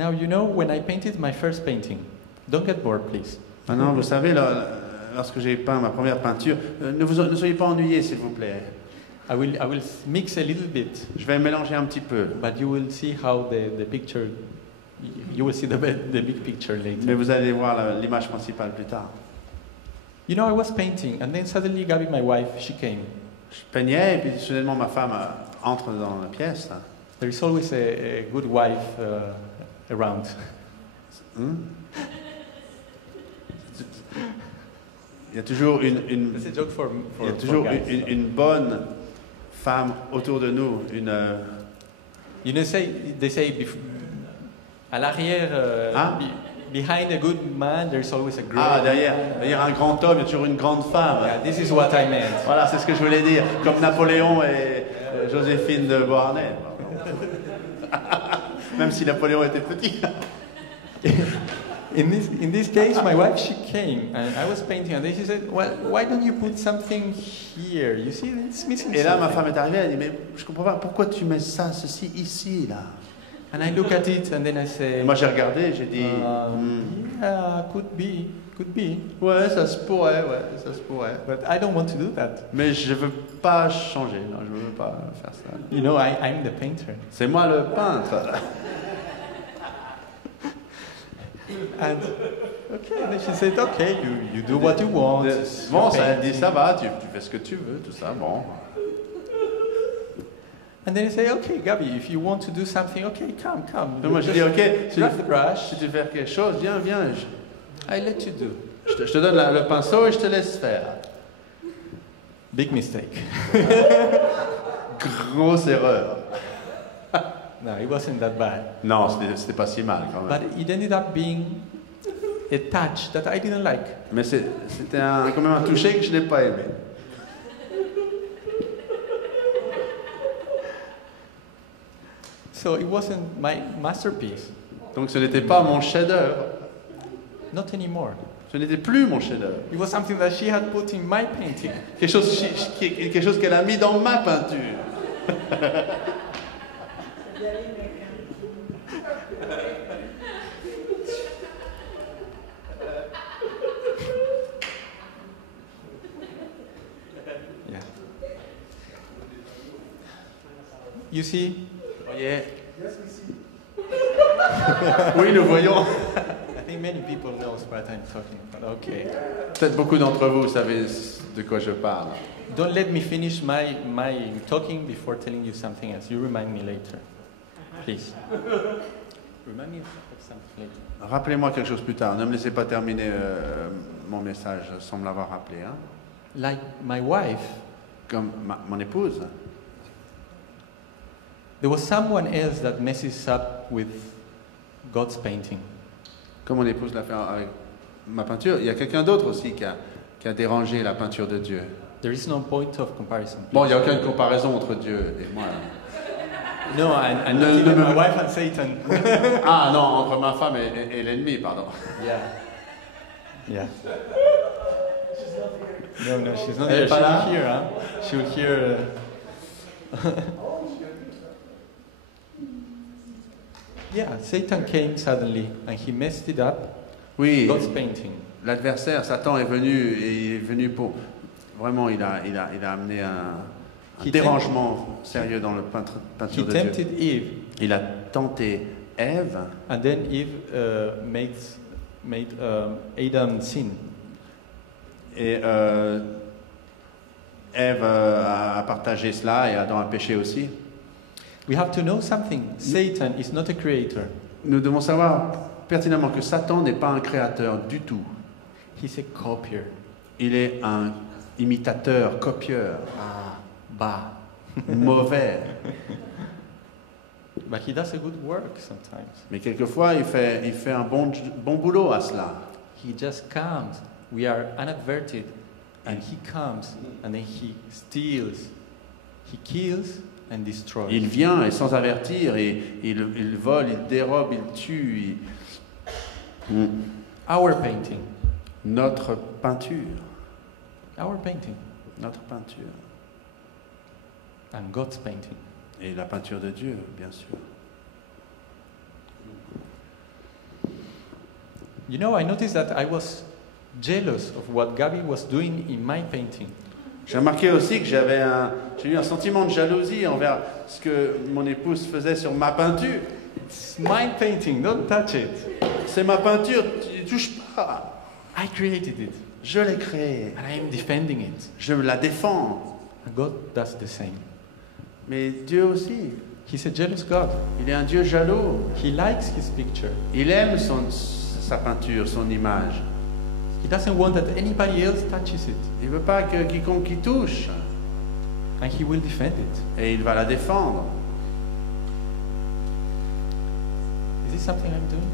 Now you know when I painted my first painting. Don't get bored, please. Maintenant, vous savez, lorsque j'ai peint ma première peinture, ne soyez pas ennuyés, s'il vous plaît. I will mix a little bit, Je vais mélanger un petit peu. but you will see how the picture. You will see the big picture later. Mais vous allez voir l'image principale plus tard. You know, I was painting, and then suddenly Gabi, my wife, she came. Je peignais et puis soudainement ma femme entre dans la pièce. There is always a good wife around. Il y a toujours It's a joke il y a toujours for guys. une bonne femme autour de nous, You know, they say à l'arrière, behind a good man, there is always a girl. derrière un grand homme, il y a toujours une grande femme. Yeah, this is what I meant. Voilà, c'est ce que je voulais dire, comme Napoléon et Joséphine de Beauharnais. Même si Napoléon était petit. In this case, my wife, she came, and I was painting, and then she said, well, why don't you put something here? You see, it's missing Et là, ma something. femme est arrivée, elle dit, mais je comprends pas, pourquoi tu mets ceci ici, là? And I look at it, and then I say, Et moi, j'ai regardé, et j'ai dit, yeah, could be. ouais, ça se pourrait. But I don't want to do that. Mais je veux pas changer, non, je veux pas faire ça. You know, I'm the painter. C'est moi le peintre. And okay, and then she said, okay, you do what you want. Bon, ça, elle dit, ça va, tu fais ce que tu veux, tout ça, bon. And then I say, okay, Gabi, if you want to do something, okay, come. Et moi, je dis, ok, grab the brush. si tu veux faire quelque chose, viens. I let you do. Je te donne le pinceau et je te laisse faire. Big mistake. Grosse erreur. No, it wasn't that bad. Non, c'était pas si mal quand même. But it ended up being a touch that I didn't like. Mais c'était quand même un toucher que je n'ai pas aimé. So it wasn't my masterpiece. Donc ce n'était pas mon chef-d'œuvre. Not anymore. Ce n'était plus mon chef-d'œuvre. It was something that she had put in my painting. Quelque chose qu'elle a mis dans ma peinture. Yeah. You see? Voyez? Oui, nous voyons. I think many people know what I'm talking about. Okay. Peut-être beaucoup d'entre vous savez de quoi je parle. Don't let me finish my talking before telling you something else. You remind me later. Please. Remind me of something later. Rappelez-moi quelque chose plus tard. Ne me laissez pas terminer mon message sans me l'avoir rappelé. Hein. Like my wife, Comme mon épouse. there was someone else that messes up with God's painting. Comme mon épouse l'a fait avec ma peinture, il y a quelqu'un d'autre aussi qui a dérangé la peinture de Dieu. There is no point of comparison. Bon, il n'y a aucune comparaison entre Dieu et moi. No, and not even my wife and Satan. Ah non, entre ma femme et l'ennemi, pardon. Yeah. No, she's not Elle here. est pas She là? will hear, huh? She will hear. Yeah, Satan came suddenly and he messed it up. Oui, God's painting. l'adversaire, Satan, est venu et il est venu pour... Vraiment, il a amené un dérangement sérieux dans le He peinture de Dieu. tempted Eve, Il a tenté Ève and then Eve made Adam sin. et Ève a partagé cela et Adam a péché aussi. We have to know something. Satan is not a creator. Nous devons savoir pertinemment que Satan n'est pas un créateur du tout. He's a copier. Il est un imitateur, copieur, Bah. mauvais. But he does a good work sometimes. Mais quelquefois, il fait un bon boulot à cela. He just comes. We are unadverted. And he comes and then he steals. He kills and destroys. Il vient et sans avertir, et il vole, il dérobe, il tue. Our painting. Notre peinture. Our painting. Notre peinture. And God's painting. Et la peinture de Dieu, bien sûr. You know, I noticed that I was jealous of what Gabi was doing in my painting. J'ai remarqué aussi que j'ai eu un sentiment de jalousie envers ce que mon épouse faisait sur ma peinture. It's my painting, don't touch it. C'est ma peinture, tu ne touches pas. I created it, Je l'ai créée. and I am defending it. Je la défends. And God does the same. Mais Dieu aussi, He's a jealous God. il est un Dieu jaloux. He likes his picture. Il aime sa peinture, son image. He doesn't want that anybody else touches it. Il ne veut pas que quiconque y touche. And he will defend it. Et il va la défendre. Is this something I'm doing?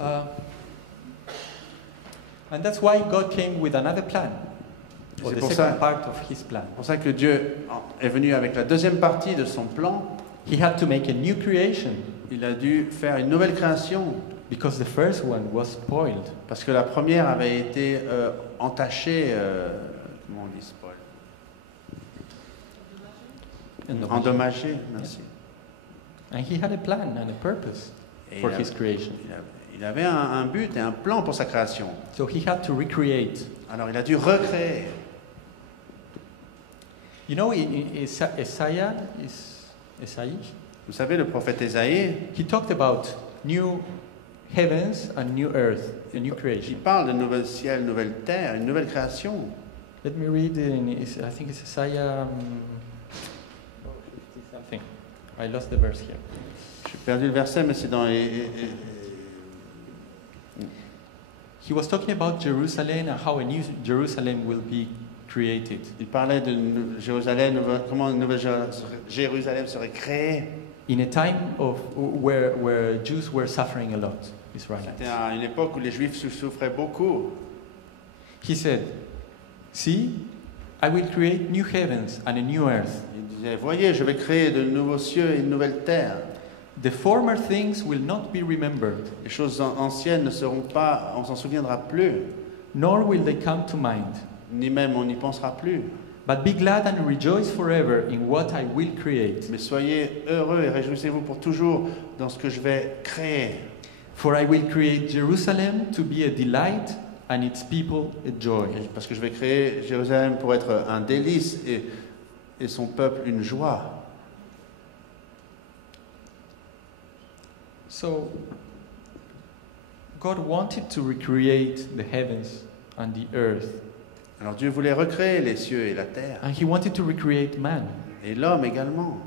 No. And that's why God came with another plan. Or C'est the pour second ça- part of his plan. C'est pour ça que Dieu est venu avec la deuxième partie de son plan. He had to make a new creation Il a dû faire une nouvelle création. because the first one was spoiled. Parce que la première avait été entachée. Comment on dit spoil? Endommagée, merci. And he had a plan and a purpose Et for his creation. il avait un but et un plan pour sa création. So he had to recreate. Alors il a dû recréer. You know, in Isaiah, Vous savez, le prophète Ésaïe, he talked about new heavens and new earth, a new il creation. parle de nouvel ciel, nouvelle terre, une nouvelle création. Let me read I think it's Isaiah 50 something. I lost the verse here. J'ai perdu le verset, mais c'est dans He was talking about Jerusalem and how a new Jerusalem will be created. Il parlait de Jérusalem, comment une nouvelle Jérusalem serait créée. In a time of where Jews were suffering a lot, Israelites. C'était à une époque où les Juifs souffraient beaucoup. He said, "See, I will create new heavens and a new earth. Il disait, voyez, je vais créer de nouveaux cieux et une nouvelle terre. The former things will not be remembered, Les choses anciennes ne seront pas, on s'en souviendra plus, nor will they come to mind. ni même on n'y pensera plus. But be glad and rejoice forever in what I will create. Mais soyez heureux et réjouissez-vous pour toujours dans ce que je vais créer. For I will create Jerusalem to be a delight and its people a joy." Parce que je vais créer Jérusalem pour être un délice et son peuple une joie. So, God wanted to recreate the heavens and the earth, Alors Dieu voulait recréer les cieux et la terre, and He wanted to recreate man. et l'homme également.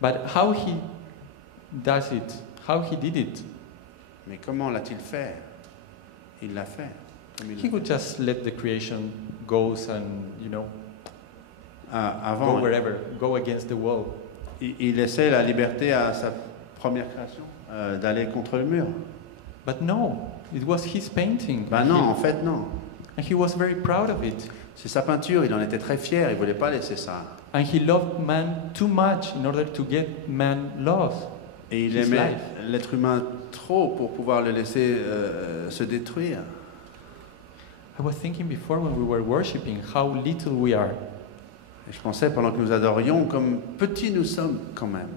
But how He does it, how He did it, Mais comment l'a-t-il fait? Il l'a fait. Comme il He l'a could fait. just let the creation goes and, Ah, go avant, wherever, go against the wall. il laissait la liberté à sa première création d'aller contre le mur. But no, it was His painting. Ben non, en fait non. And He was very proud of it. C'est sa peinture, il en était très fier, il ne voulait pas laisser ça. And He loved man too much in order to get man lost. Et il His aimait life. l'être humain trop pour pouvoir le laisser se détruire. I was thinking before when we were worshiping how little we are. Et je pensais pendant que nous adorions comme petits nous sommes quand même.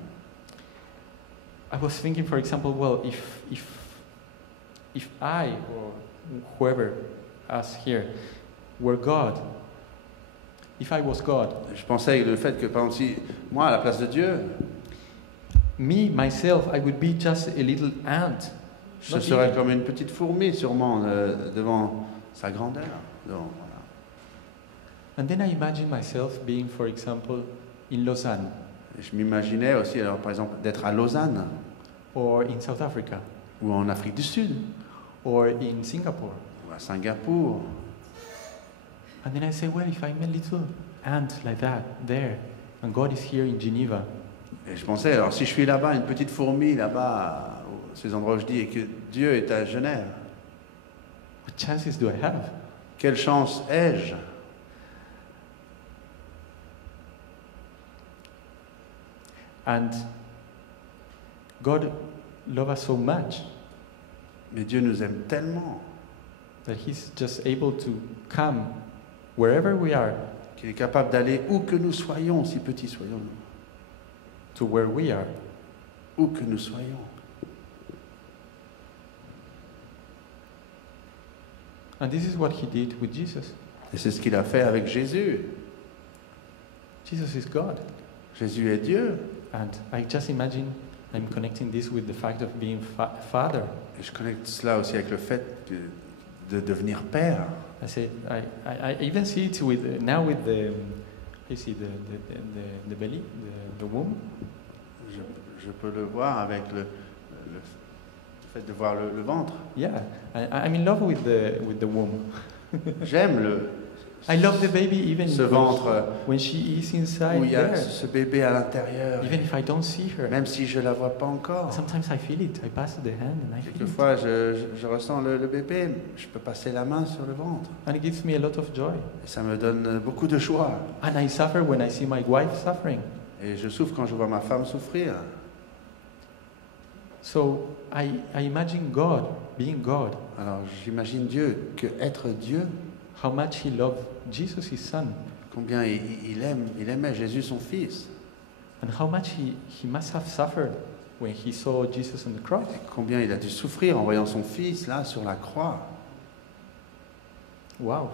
I was thinking, for example, well, if I or whoever us here were God, if I was God, Je pensais le fait que par exemple si moi à la place de Dieu, me myself, I would be just a little ant. je Not serais even. comme une petite fourmi sûrement devant sa grandeur. Voilà. And then I imagine myself being, for example, in Lausanne Et je m'imaginais aussi alors par exemple d'être à Lausanne or in South Africa ou en Afrique du Sud or in Singapore. ou à Singapour. And then I say, well, if I'm a little ant like that there, and God is here in Geneva, Et je pensais alors si je suis là-bas une petite fourmi là-bas, ces endroits où je dis et que Dieu est à Genève, what chances do I have? quelle chance ai-je? And God loves us so much Mais Dieu nous aime tellement that He's just able to come wherever we are qu'il est capable d'aller où que nous soyons, si petits soyons-nous, to where we are, où que nous soyons, And this is what he did with Jesus. Et c'est ce qu'il a fait avec Jésus. Jesus is God. Jésus est Dieu. And I just imagine I'm connecting this with the fact of being father. Et je connecte cela aussi avec le fait de devenir père. I say I even see it with now with the you see the belly, the womb. Je peux le voir avec le fait de voir le ventre. Yeah, I'm in love with the womb. J'aime I love the baby even ce ventre when she is inside où il y a there. ce bébé à l'intérieur. Even if I don't see her. Même si je la vois pas encore. Sometimes I feel it. I pass the hand and I feel it. Quelquefois, je ressens le bébé. Je peux passer la main sur le ventre. And it gives me a lot of joy. Et ça me donne beaucoup de joie. And I suffer when I see my wife suffering. Et je souffre quand je vois ma femme souffrir. So I imagine God being God. Alors j'imagine Dieu, que être Dieu, How much he loved Jesus, his son. combien il aimait Jésus son fils. And how much he must have suffered when he saw Jesus on the cross. Et combien il a dû souffrir en voyant son fils là sur la croix. Wow.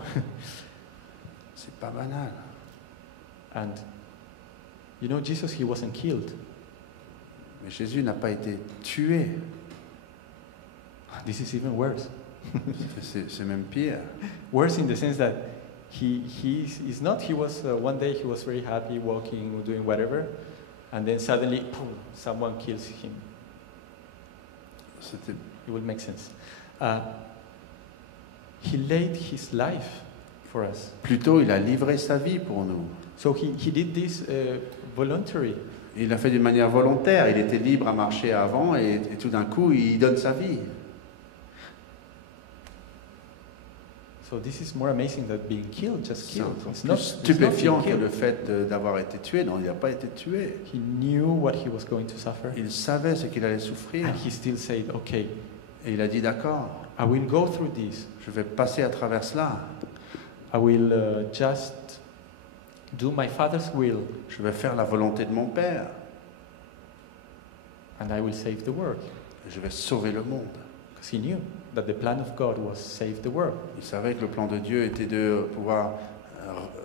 C'est pas banal. And you know, Jesus, he wasn't killed. Mais Jésus n'a pas été tué. This is even worse. C'est même pire. Worse in the sense that he was one day he was very happy walking, doing whatever, and then suddenly, boom, someone kills him. C'était It will make sense. He laid his life for us. plutôt, il a livré sa vie pour nous. So he did this voluntary. Il l'a fait d'une manière volontaire. Il était libre à marcher avant et tout d'un coup, il donne sa vie. So this is more amazing than being killed, just C'est killed. encore It's plus not stupéfiant being que le killed. fait d'avoir été tué. Non, il n'a pas été tué. He knew what he was going to suffer, Il savait ce qu'il allait souffrir. and he still said, "Okay, Et il a dit, d'accord, I will go through this. je vais passer à travers cela. I will just do my Father's will, Je vais faire la volonté de mon Père. and I will save the world." Et je vais sauver le monde. Because he knew that the plan of God was save the world, Il savait que le plan de Dieu était de pouvoir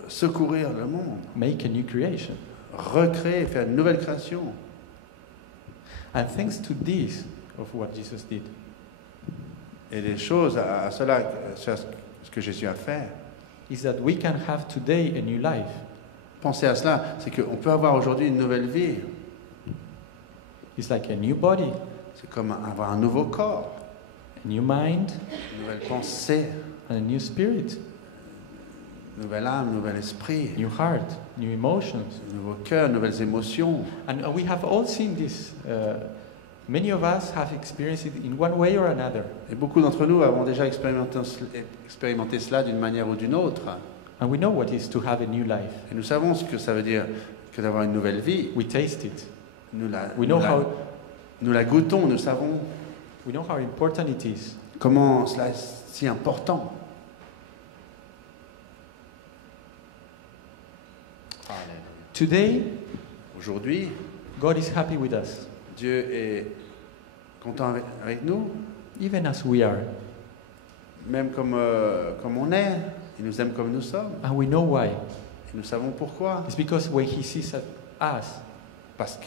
secourir le monde, make a new creation. recréer, faire une nouvelle création. And thanks to this of what Jesus did, Et les choses à cela, ce que Jésus a fait, is that we can have today a new life. pensez à cela, c'est qu'on peut avoir aujourd'hui une nouvelle vie. It's like a new body, C'est comme avoir un nouveau corps, a new mind, une nouvelle pensée, and a new spirit, une nouvelle âme, un nouvel esprit, new heart, new emotions. un nouveau cœur, de nouvelles émotions. And we have all seen this. Many of us have experienced it in one way or another. Et beaucoup d'entre nous avons déjà expérimenté cela d'une manière ou d'une autre. And we know what it is to have a new life. Et nous savons ce que ça veut dire que d'avoir une nouvelle vie. We taste it. Nous We know nous la goûtons, nous savons how important it is. comment cela est si important. Today, Aujourd'hui, God is happy with us, Dieu est content avec nous, even as we are. même comme on est. Il nous aime comme nous sommes. And we know why. Et nous savons pourquoi. It's because when He sees us, Parce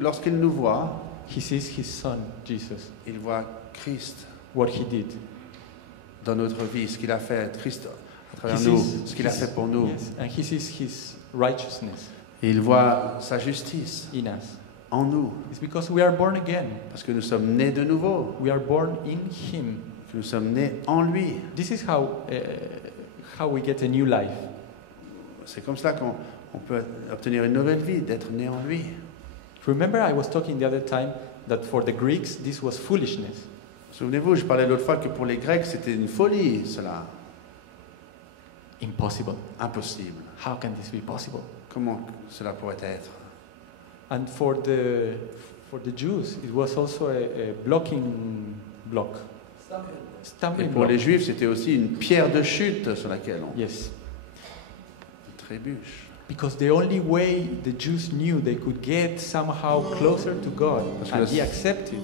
lorsqu'il nous voit, He sees His Son, Jesus, il voit Christ what He did. dans notre vie, ce qu'il a fait, Christ à travers He nous, sees ce qu'il a fait pour nous. Yes, and He sees His righteousness Et il voit sa justice in us. en nous, It's because we are born again. parce que nous sommes nés de nouveau, We are born in Him. que nous sommes nés en lui. This is how we get a new life. C'est comme cela qu'on peut obtenir une nouvelle vie, d'être né en lui. Remember, I was talking the other time that for the Greeks this was foolishness. Souvenez-vous, je parlais l'autre fois que pour les Grecs, c'était une folie, cela. Impossible. Impossible. How can this be possible? Comment cela pourrait être? And for the Jews, it was also a blocking block. Et Stumbling pour block. les Juifs, c'était aussi une pierre de chute sur laquelle on Yes. trébuche. Because the only way the Jews knew they could get somehow closer to God Parce que and le- be accepted